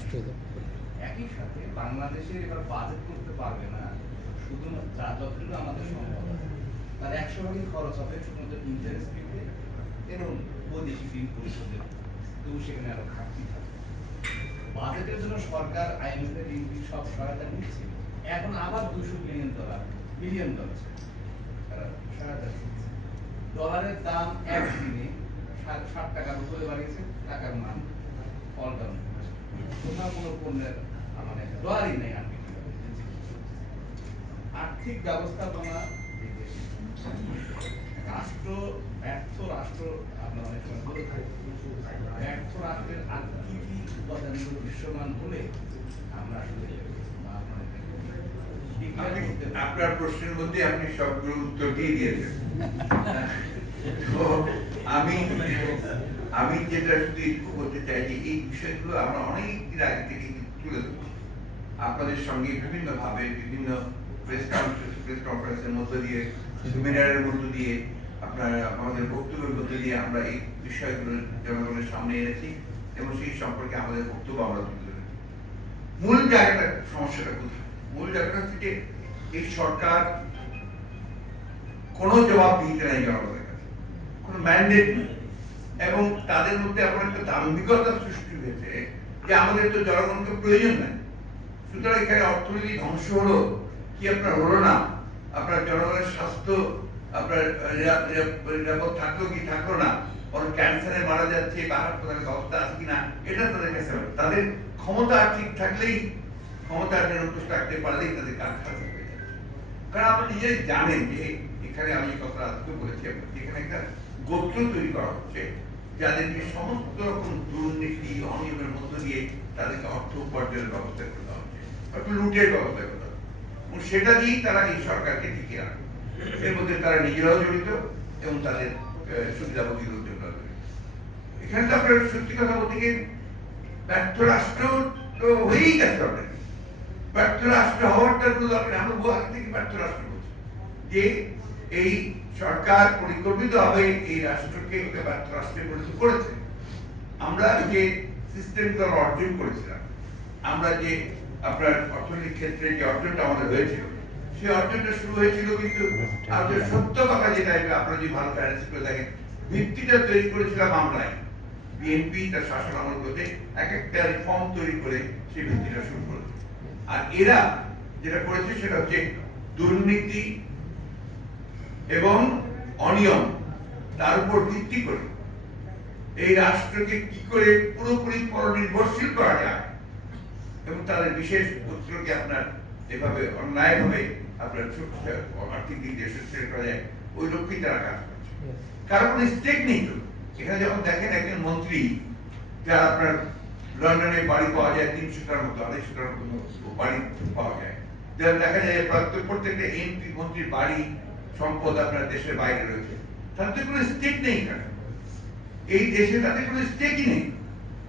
নষ্ট হয়ে যাবে। একই সাথে বাংলাদেশে এবার বাজেট করতে পারবে না, শুধুমাত্র যতটুকু আমাদের সম্ভব আছে তার 100% খরচ হবে শুধুমাত্র ইন্টারেস্ট দিতে এবং বৈদেশিক ঋণ পরিশোধের, তবু সেখানে আরো ঘাটতি থাকবে। বাজেটের জন্য সরকার আইএমএফের ঋণ সব সহায়তা নিচ্ছে, এখন আবার $200 বিলিয়ন তারা সহায়তা দিচ্ছে। ডলারের দাম একদিনে 60 টাকার উপরে বাড়িয়েছে, টাকার মান অল ডাউন হয়েছে। কোথাও কোনো পণ্যের মানে ডলারই নেই আর্থিক ব্যবস্থাপনা এই দেশে রাষ্ট্র ব্যর্থ রাষ্ট্র, আমরা অনেক সময় বলে থাকি ব্যর্থ রাষ্ট্রের আর কি কি উপাদানগুলো দৃশ্যমান হলে আমরা আসলে আপনার প্রশ্নের মধ্যে আপনি সবগুলো উত্তর দিয়ে দিয়েছেন। তো আমি যেটা শুধু একটু বলতে চাই যে এই বিষয়গুলো আমরা অনেক দিন আগে থেকে তুলে ধরছি আপনাদের সঙ্গে বিভিন্ন ভাবে, বিভিন্ন প্রেস কনফারেন্সের মধ্য দিয়ে, সেমিনারের মধ্য দিয়ে, আপনার আমাদের বক্তব্যের মধ্য দিয়ে আমরা এই বিষয়গুলো জনগণের সামনে এনেছি এবং সেই সম্পর্কে আমাদের বক্তব্য আমরা তুলে ধরেছি। মূল জায়গাটা, সমস্যাটা কোথায়? মূল জায়গাটা হচ্ছে যে এই সরকার কোনো জবাব দিতে নাই জনগণের কাছে, কোনো ম্যান্ডেট নেই, এবং তাদের মধ্যে এমন একটা দাম্ভিকতা সৃষ্টি হয়েছে যে আমাদের তো জনগণকে প্রয়োজন নাই, সুতরাং এখানে অর্থনীতি ধ্বংস হলো কি আপনার হলো না, আপনার জনগণের স্বাস্থ্য আপনার নিরাপদ থাকলো কি থাকলো না, ওর ক্যান্সারে মারা যাচ্ছে বা হাসপাতালের ব্যবস্থা আছে কিনা, এটা তাদের কাছে তাদের ক্ষমতা ঠিক থাকলেই, ক্ষমতা নিরঙ্কুশ রাখতে পারলেই তাদের কাজ খারাপ হয়ে যাচ্ছে। কারণ আপনি নিজেই জানেন যে এখানে আমি কথা আজকে বলেছি, এখানে একটা গোত্র তৈরি করা হচ্ছে যাদেরকে সমস্ত রকম দুর্নীতি অনিয়মের মধ্য দিয়ে তাদেরকে অর্থ উপার্জনের ব্যবস্থা করতে হচ্ছে, একটু লুটের ব্যবস্থা করতে হবে, এবং সেটা দিয়েই তারা এই সরকারকে টিকে রাখে। এর মধ্যে তারা নিজেরাও জড়িত এবং তাদের সুবিধাভোগী লোকজন জড়িত। এখানে তো আপনার সত্যি কথা বলতে গিয়ে ব্যর্থ রাষ্ট্র তো হয়েই গেছে অলরেডি। ব্যর্থ রাষ্ট্র হওয়ারটা কোনো দরকার, আমরা আগে থেকে ব্যর্থ রাষ্ট্র বলছি যে এই সরকার পরিকল্পিতভাবে এই রাষ্ট্রকে একটা ব্যর্থ রাষ্ট্রে পরিণত করেছে। আমরা যে সিস্টেমগুলো অর্জন করেছিলাম, আমরা যে আপনার অর্থনৈতিক ক্ষেত্রে যে অর্জনটা আমাদের হয়েছিল, সেই অর্জনটা শুরু হয়েছিল কিন্তু আমাদের সত্য কথা যেটা, আপনারা যদি ভালো প্যারেন্টস করে দেখেন, ভিত্তিটা তৈরি করেছিলাম আমরাই। বিএনপি তার শাসন আমল করতে এক একটা রিফর্ম তৈরি করে সেই ভিত্তিটা শুরু করেছে। আর এরা যেটা করেছে সেটা হচ্ছে দুর্নীতি এবং অনিয়ম, তার উপর ভিত্তি করে এই রাষ্ট্রকে কি করে পুরোপুরি পরনির্ভরশীল করা যায় এবং তাদের বিশেষ পুত্রকে আপনার এভাবে অন্যায়ভাবে আপনার আর্থিক দিক দিয়ে সচ্ছল করা যায়, ওই লক্ষ্যেই তারা কাজ করছে। কারণ কোনো স্টেক নেই তো। এখানে যখন দেখেন একজন মন্ত্রী, যার আপনার লন্ডনে বাড়ি পাওয়া যায় 300টার মতো, 250টার মতো বাড়ি পাওয়া যায়, যারা দেখা যায় প্রত্যেকটা এমপি মন্ত্রীর বাড়ি সম্পদ আপনার দেশের বাইরে রয়েছে, তাদের তো কোনো স্টেক নেই এখানে, এই দেশে তাদের কোনো স্টেকই নেই,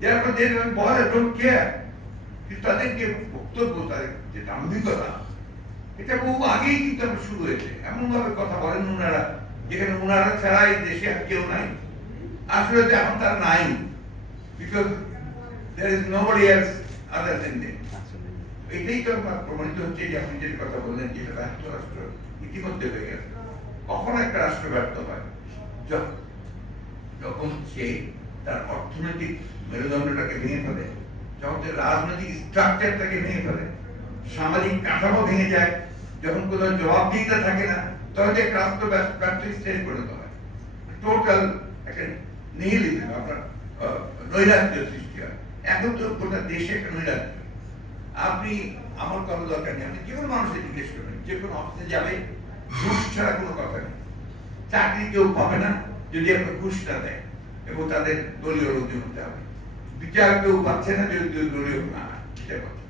যারা দেশ বলে ডোন্ট কেয়ার। কিন্তু তাদের যে বক্তব্য, তাদের যে দাম্ভিকতা, এটা বহু আগেই কিন্তু শুরু হয়েছে। এমন ভাবে কথা বলেন ওনারা, যেখানে ওনারা ছাড়া এই দেশে আর কেউ নাই। আসলে তো এখন তার নাই, because there is nobody else other than them. এটাই তো প্রমাণিত হচ্ছে যে আপনি যে কথা বললেন যে ব্যর্থ রাষ্ট্র ইতিমধ্যে হয়ে গেছে। কখন একটা রাষ্ট্র ব্যর্থ হয়? যখন সে তার অর্থনৈতিক মেরুদণ্ডটাকে ভেঙে ফেলে, যখন তার রাজনৈতিক স্ট্রাকচারটাকে ভেঙে ফেলে, সামাজিক কাঠামো ভেঙে যায়, যখন কোনো জবাবদিহিতা থাকে না, তখন যে একটা রাষ্ট্র ব্যর্থ স্টেজে পরিণত হয়। টোটাল একটা নিহিলিজম, আপনার নৈরাজ্য সৃষ্টি হয়। এখন তো গোটা দেশে একটা নৈরাজ্য। আপনি আমার কোনো দরকার নেই, আপনি যে কোনো মানুষের জিজ্ঞেস করবেন, যে কোনো অফিসে যাবে, ঘুষ ছাড়া কোনো কথা নেই। চাকরি কেউ পাবে না যদি আপনার ঘুষ না দেয়, এবং তাদের দলীয় লোকজন হতে হবে। বিচার কেউ পাচ্ছে না যদি দলীয় না বিচার পাচ্ছে।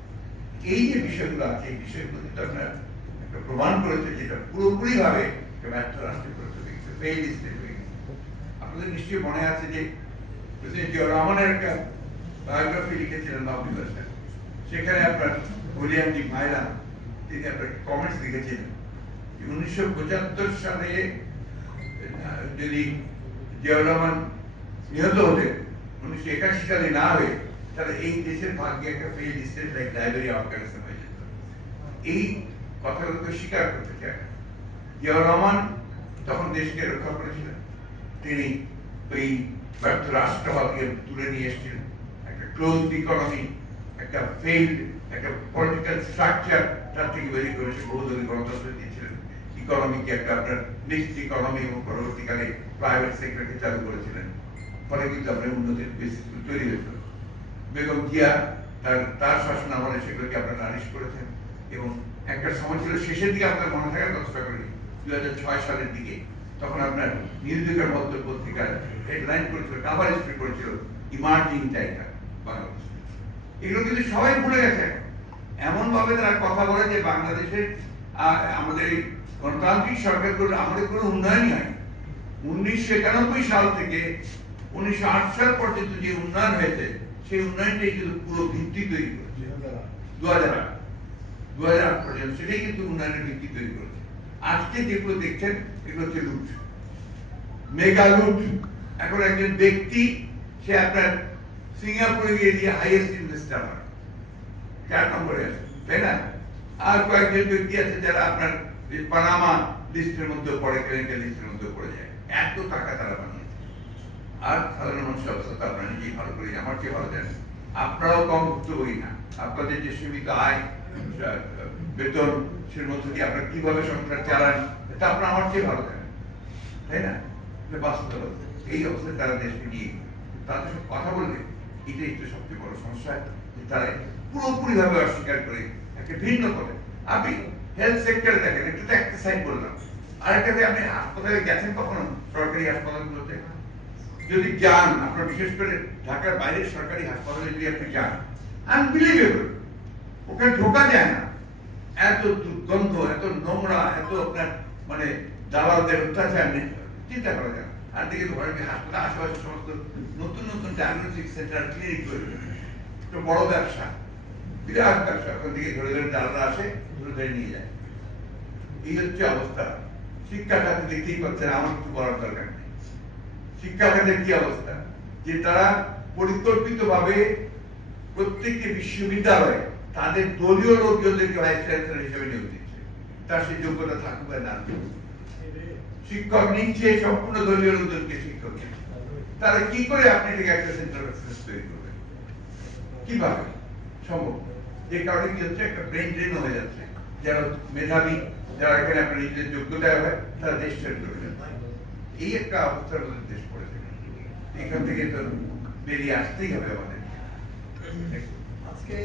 এই যে বিষয়গুলো আছে, এই বিষয়গুলো কিন্তু আপনার একটা প্রমাণ করেছে যেটা পুরোপুরি ভাবে ব্যর্থ রাষ্ট্রে পরিণত হয়ে গেছে, ফেইল স্টেট হয়ে গেছে। আপনাদের নিশ্চয়ই মনে আছে যে প্রেসিডেন্ট জিয়াউর রহমানের একটা বায়োগ্রাফি লিখেছিলেন নবী ভাষায়, সেখানে আপনার উইলিয়াম জি মাইলা তিনি আপনার কমেন্টস লিখেছিলেন 1975 সালে যদি জিয়াউর রহমান নিহত হতেন, 1981 সালে না হয়ে তাহলে এই দেশের ভাগ্যে একটা ফেইল স্টেট লাইক লাইব্রেরি অফগানিস্তান হয়ে যেত। এই কথাগুলোকে স্বীকার করতে চায় না। জিয়াউর রহমান তখন দেশকে রক্ষা করেছিলেন, তিনি ওই ব্যর্থ রাষ্ট্রভাবকে তুলে নিয়ে এসেছিলেন, একটা ক্লোজড ইকোনমি, একটা ফেইল্ড একটা পলিটিক্যাল স্ট্রাকচার তার থেকে বেরিয়ে করেছে, বহুদলীয় গণতন্ত্র দিয়েছিলেন, ইকোনমিকে একটা আপনার মিক্সড ইকোনমি এবং পরবর্তীকালে প্রাইভেট সেক্টরকে চালু করেছিলেন, ফলে কিন্তু আপনার উন্নতির বেসিস তৈরি হয়েছিল। বেগম জিয়া তার শাসন আমলে সেগুলোকে আপনারা নালিশ করেছেন এবং একটা সময় ছিল শেষের দিকে আপনার মনে থাকার কথা করি 2006 সালের দিকে, তখন আপনার নিউজুকার মধ্য পত্রিকার হেডলাইন করেছিল, কাভার স্টোরি করেছিল ইমার্জিং টাইগার বাংলাদেশ। এগুলো কিন্তু সবাই ভুলে গেছে। এমন ভাবে তারা কথা বলে যে বাংলাদেশের আমাদের এই গণতান্ত্রিক সরকারগুলো আমাদের কোনো উন্নয়নই হয়নি। 1991 সাল থেকে 1908 সাল পর্যন্ত যে উন্নয়ন হয়েছে সেই উন্নয়নটাই কিন্তু পুরো ভিত্তি তৈরি করেছে। 2008 পর্যন্ত সেটাই কিন্তু উন্নয়নের ভিত্তি তৈরি করেছে। আজকে যেগুলো দেখছেন এগুলো হচ্ছে লুট, মেগা লুট। এখন একজন ব্যক্তি সে আপনার সিঙ্গাপুরে গিয়ে দিয়ে হাইয়েস্ট ইনভেস্টার হয়, 4 নম্বরে আছে, তাই না? আর কয়েকজন ব্যক্তি আছে যারা আপনার পানামা লিস্টের মধ্যে পড়ে, ক্লিনিক্যাল লিস্টের মধ্যে পড়ে যায়। এত টাকা তারা বানিয়েছে। আর সাধারণ মানুষের অবস্থা তো আপনারা নিজেই ভালো করে, আমার চেয়ে ভালো জানেন। আপনারাও কম ভুক্তভোগী না। আপনাদের যে সীমিত আয়, বেতন, সের মধ্যে দিয়ে আপনারা কিভাবে সংসার চালান এটা আপনারা আমার চেয়ে ভালো জানেন, তাই না? বাস্তব এই অবস্থায় তারা দেশকে নিয়ে তাদের সব কথা বললে এটাই তো সবচেয়ে বড় সমস্যা, যে তারা পুরোপুরি ভাবে অস্বীকার করে একটা ভিন্ন করে। আপনি হেলথ সেক্টরে দেখেন, একটু তো একটা সাইড বললাম, আরেকটাতে আপনি হাসপাতালে গেছেন কখনো? সরকারি হাসপাতালগুলোতে যদি যান, আপনার বিশেষ করে ঢাকার বাইরের সরকারি হাসপাতালে যদি আপনি যান, আনবিলিভেবল, ওখানে ঢোকা যায় না। এত দুর্গন্ধ, এত নোংরা, এত আপনার মানে দালালদের অত্যাচার নেই, চিন্তা করা যায় না। আর দিকে ধরেন হাসপাতাল আশেপাশে সমস্ত নতুন নতুন ডায়াগনস্টিক সেন্টার, ক্লিনিক তৈরি, একটা বড় ব্যবসা, বিরাট ব্যবসা। ওখান থেকে ধরে ধরে দালালরা আসে, ধরে ধরে নিয়ে যায়। এই হচ্ছে অবস্থা। শিক্ষা খাতে দেখতেই পাচ্ছেন, আমার কিছু বলার দরকার নেই। শিক্ষা খাতের কি অবস্থা, যে তারা পরিকল্পিতভাবে প্রত্যেকটি বিশ্ববিদ্যালয়ে তাদের দলীয় লোকজনদেরকে ভাইস চ্যান্সেলর হিসেবে নিয়োগ দিচ্ছে, তার সেই যোগ্যতা থাকবে না। শিক্ষক নিচ্ছে সম্পূর্ণ দলীয় লোকজনকে শিক্ষক, তারা কি করে আপনি এটাকে একটা সেন্টার অফ এক্সেলেন্স তৈরি করবেন? কিভাবে সম্ভব? যে কারণে কি হচ্ছে, একটা ব্রেন ড্রেন হয়ে যাচ্ছে। যারা মেধাবী, যারা এখানে আপনার নিজেদের যোগ্যতায় হয়, তারা দেশ ছেড়ে চলে যাচ্ছে। এই একটা অবস্থার মধ্যে দেশ পড়েছে। এখান থেকে তো বেরিয়ে আসতেই হবে আমাদের। আজকে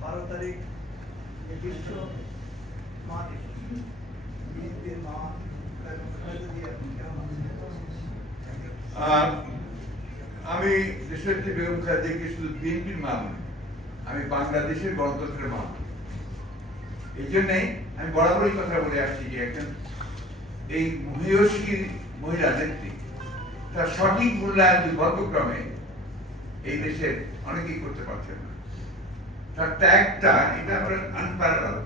12 তারিখ বিশ্ব মা বিএনপির মা আমি দেশের বেগম খালেদাকে শুধু বিএনপির মা নই, আমি বাংলাদেশের গণতন্ত্রের মা। এই জন্যে আমি বরাবরই কথা বলে আসছি যে একজন এই মহিয়সী মহিলা নেত্রী, তার সঠিক মূল্যায়ন দুর্ভাগ্যক্রমে এই দেশের অনেকেই করতে পারছেন না। তার ত্যাগটা এটা আমরা আনপ্যারালাল।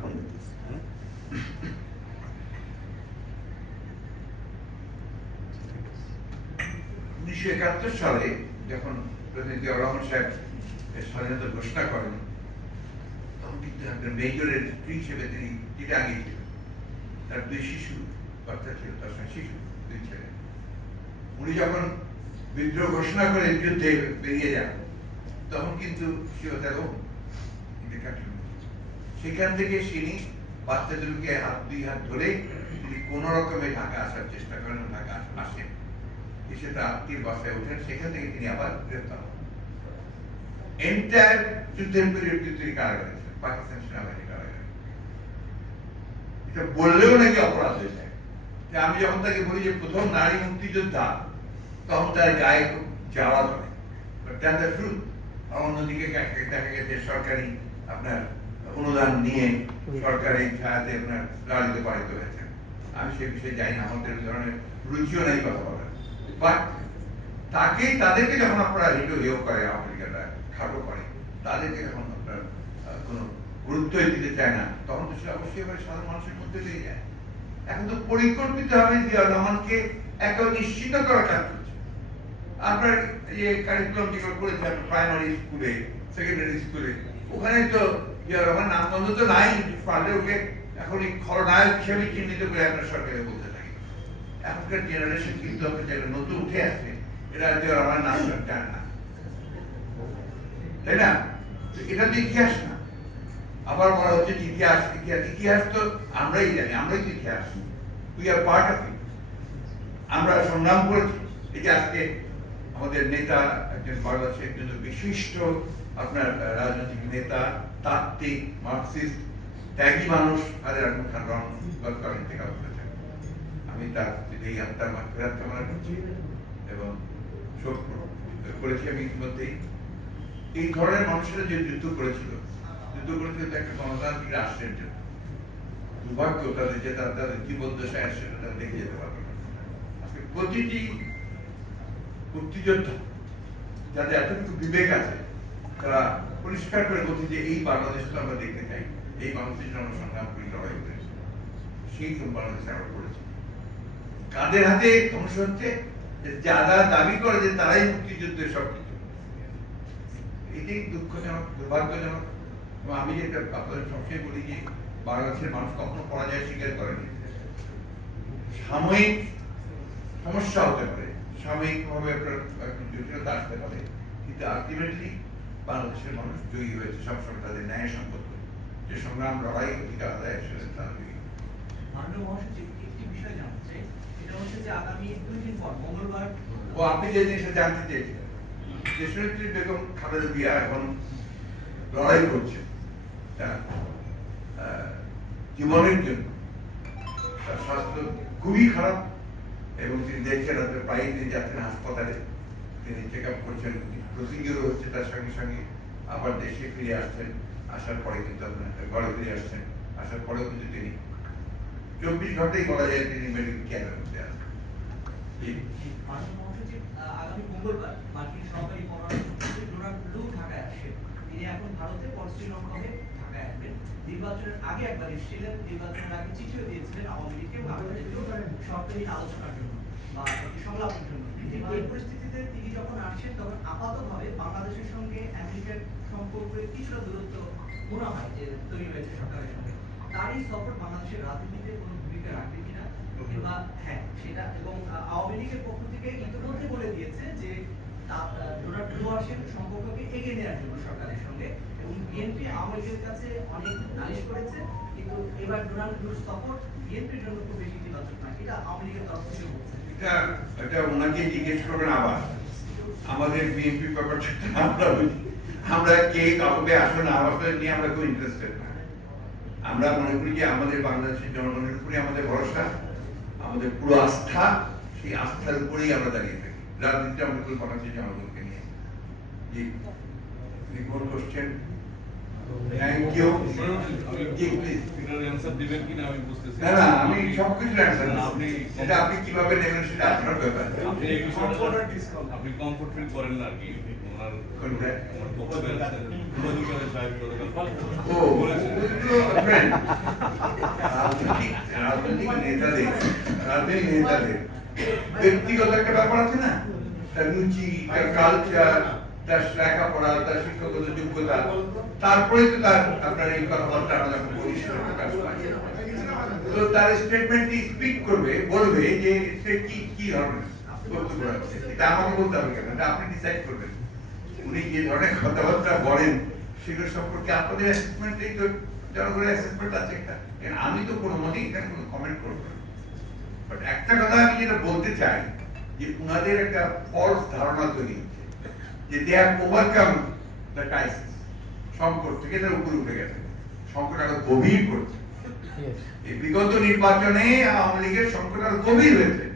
1971 সালে যখন প্রেসিডেন্ট জিয়াউর রহমান সাহেব স্বাধীনতা ঘোষণা করেন, তখন কিন্তু একজন মেজরের স্ত্রী হিসেবে তিনি চিটাঙ্গে ছিলেন। তার 2 শিশু বাচ্চা ছিল, তার সঙ্গে শিশু 2 ছেলে। উনি যখন বিদ্রোহ ঘোষণা করে যুদ্ধে বেরিয়ে যান, তখন কিন্তু সেখান থেকে তিনি বাচ্চাদেরকে দুই হাত ধরে তিনি কোন রকমে ঢাকা আসার চেষ্টা করেন, ঢাকা আসেন, এসে তার আত্মীয় বাসায় ওঠেন। সেখান থেকে তিনি আবার গ্রেফতার হন। এন্টায়ার যুদ্ধের পিরিয়ড কিন্তু তিনি কারাগারে ছিলেন, পাকিস্তান সেনাবাহিনী কারাগারে। এটা বললেও নাকি অপরাধ হয়ে যায়। যে আমি যখন তাকে বলি যে প্রথম নারী মুক্তিযোদ্ধা, তখন তার গায়ে খুব জ্বালা ধরে। অন্যদিকে দেখা গেছে সরকারি আপনার অনুদান নিয়ে সরকারি ছায়াতে আপনার লালিত পালিত হয়েছে। আমি সে বিষয়ে যাই না, আমাদের ধরনের রুচিও নেই কথা বলার। বাট তাদেরকে যখন আপনারা হিটো হেয় করে, আমেরিকানরা খাটো করে, তাদেরকে যখন আপনার কোনো গুরুত্বই দিতে চায় না, তখন তো সে অবশ্যই সাধারণ মানুষের মধ্যে দিয়ে যায়। এখন তো পরিকল্পিত ভাবে জিয়াউর রহমানকে একেবারে নিশ্চিত করার কাজ করছে। আপনার যে কারিকুলাম যেগুলো করেছে আপনার প্রাইমারি স্কুলে, সেকেন্ডারি স্কুলে, ওখানে তো জিয়া রহমান নামগন্ধ তো নাই, পারলে ওকে এখন এই খলনায়ক হিসেবে চিহ্নিত করে আপনার সরকারে বলতে থাকে। এখনকার জেনারেশন কিন্তু আপনার যারা নতুন উঠে আসছে, এরা জিয়া রহমান নাম জানে না, তাই না? এটা তো ইতিহাস না। আবার বলা হচ্ছে যে ইতিহাস, ইতিহাস, ইতিহাস তো আমরাই জানি, আমরাই তো ইতিহাস, we are part of it. আমরা সংগ্রাম করেছি। এই যে আজকে আমাদের নেতা একজন বাংলাদেশের একজন বিশিষ্ট আপনার রাজনৈতিক নেতা, তাত্ত্বিক, মার্কসিস্ট, ত্যাগী মানুষ হাজার আহমদ খান রহমান ইন্তেকাল করেছেন। আমি তার এই আত্মার মাত্রার কামনা করছি এবং শোক করেছি। আমি ইতিমধ্যেই এই ধরনের মানুষেরা যে যুদ্ধ করেছিল তো একটা গণতান্ত্রিক রাষ্ট্রের জন্য। দুর্ভাগ্য তাদের যে তাদের জীবদ্দশায় সেটা তারা দেখে যেতে পারবে না। আজকে প্রতিটি মুক্তিযোদ্ধা যাদের এতটুকু বিবেক আছে, তারা পরিষ্কার করে বলছে যে এই বাংলাদেশ তো আমরা দেখতে চাই, এই বাংলাদেশের জন্য সংগ্রাম করি, লড়াই করেছি, সেই বাংলাদেশ আমরা করেছি। কাদের হাতে ধ্বংস হচ্ছে? যারা দাবি করে যে তারাই মুক্তিযুদ্ধের সবকিছু। এটাই দুঃখজনক, দুর্ভাগ্যজনক। এবং আমি যেটা আপনাদের সবসময় বলি যে বাংলাদেশের মানুষ কখনো পরাজয় স্বীকার করেনি। সাময়িক সমস্যা হতে পারে, সাময়িকভাবে আপনার জটিলতা আসতে পারে, কিন্তু আলটিমেটলি বাংলাদেশের মানুষ জয়ী হয়েছে সবসময় তাদের ন্যায় সম্পদ, যে সংগ্রাম লড়াই অধিকার আদায় সেটা তারা জয়ী। মাননীয় মহাসচিব, একটি বিষয় জানতে চাই, এটা হচ্ছে যে আগামী 2 দিন পর মঙ্গলবার। ও আপনি যে জিনিসটা জানতে চেয়েছিলেন, দেশনেত্রী বেগম খালেদা জিয়া এখন লড়াই করছে তার জীবনের জন্য। তার স্বাস্থ্য খুবই খারাপ এবং তিনি দেখছেন প্রায় তিনি যাচ্ছেন হাসপাতালে, তিনি চেক আপ করছেন, প্রসিডিওর হচ্ছে, তার সঙ্গে সঙ্গে আবার দেশে ফিরে আসছেন। আসার পরে কিন্তু আপনার ঘরে ফিরে আসছেন, আসার পরেও কিন্তু তিনি 24 ঘন্টাই বলা যায় তিনি মেডিকেল কেয়ারের মধ্যে আছেন। মাননীয় মহাসচিব, আগামী মঙ্গলবার মার্কিন সহকারী পররাষ্ট্রমন্ত্রী ডোনাল্ড লু ঢাকায় আসেন। তিনি এখন ভারতে পর শ্রীলঙ্কা হয়ে ঢাকায় আসবেন। নির্বাচনের আগে একবার এসেছিলেন, নির্বাচনের আগে চিঠিও দিয়েছিলেন আওয়ামী লীগকে এবং আপনাদের সরকারি আলোচনার জন্য বা সংলাপের জন্য। এই পরিস্থিতিতে তিনি যখন আসছেন তখন আপাতভাবে বাংলাদেশের সঙ্গে আমেরিকার সম্পর্কে কিছুটা দূরত্ব মনে হয় যে তৈরি হয়েছে সরকারের সঙ্গে। তার এই সফর বাংলাদেশের রাজনীতিতে কোনো ভূমিকা রাখবে কিনা, কিংবা হ্যাঁ সেটা, এবং আওয়ামী লীগের পক্ষ থেকে ইতিমধ্যে বলে দিয়েছে যে ডোনাল্ড লু আসেন সম্পর্ককে এগিয়ে নেওয়ার জন্য সরকারের সঙ্গে, এবং বিএনপি আওয়ামী লীগের কাছে অনেক নালিশ করেছে, কিন্তু এবার ডোনাল্ড লুর সফর বিএনপির জন্য খুব বেশি ইতিবাচক না, এটা আওয়ামী লীগের তরফ থেকে বলছে। এটা ওনাকে জিজ্ঞেস করবেন আবার। আমাদের বিএনপি ব্যাপারটা আমরা বুঝি, আমরা কে কাউকে আসলে আবাসন নিয়ে আমরা খুব ইন্টারেস্টেড না। আমরা মনে করি যে আমাদের বাংলাদেশের জনগণের উপরে আমাদের ভরসা, আমাদের পুরো আস্থা, সেই আস্থার উপরেই আমরা দাঁড়িয়ে থাকি। রাজনীতিটা আমরা কোনো বাংলাদেশের জনগণকে নিয়ে। জি, রিপোর্ট কোশ্চেন। Thank you. জি প্লিজ। না না, আমি সবকিছু অ্যান্সার না, এটা আপনি কিভাবে নেবেন সেটা আপনার ব্যাপার। আপনি কমফোর্ট ফিল করেন না আর কি ওনার কোনটা? আমার বক্তব্যে আছেন প্রধানমন্ত্রী সাহেব ও ফ্রেন্ড, রাজনৈতিক নেতাদের ব্যক্তিগত একটা ব্যাপার আছে না, তার রুচি, তার কালচার, তার লেখাপড়া, তার শিক্ষাগত যোগ্যতা, তারপরে তো তার আপনার এই কথাবার্তা আমরা যখন বলি সেটা প্রকাশ পায়। তো তার স্টেটমেন্টটি স্পিক করবে, বলবে যে সে কি ধরনের বক্তব্য রাখছে, এটা আমাকে বলতে হবে কেন, এটা আপনি ডিসাইড করবেন। উনি যে ধরনের কথাবার্তা বলেন সেগুলো সম্পর্কে আপনাদের অ্যাসেসমেন্টেই তো জনগণের অ্যাসেসমেন্ট আছে একটা। আমি তো কোনো মতেই এখানে কোনো কমেন্ট করবো না। বাট একটা কথা আমি যেটা বলতে চাই যে উনাদের একটা ফলস ধারণা তৈরি হচ্ছে যে they have overcome the crisis, সংকট থেকে তার উপরে উঠে গেছে, সংকট আরো গভীর করছে। এই বিগত নির্বাচনে আওয়ামী লীগের সংকট আরো গভীর হয়েছে,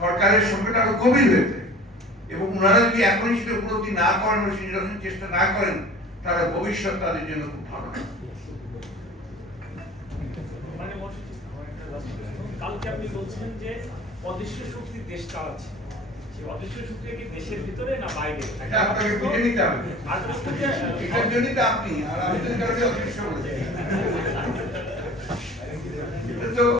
সরকারের সংকট আরো গভীর হয়েছে, এবং ওনারা যদি এখনই সেটা উপলব্ধি না করেন ও নির্বাচনের চেষ্টা না করেন, তারা ভবিষ্যৎ তাদের জন্য খুব ভালো না। কালকে আপনি বলছেন যে অদৃশ্য শক্তি দেশ চালাচ্ছে, সেই অদৃশ্য শক্তি কি দেশের ভিতরে না বাইরে? এটা আপনাকে বুঝে নিতে হবে। আর এটার জন্যই তো আপনি আর আমি তো কারণে অদৃশ্য বলেছি।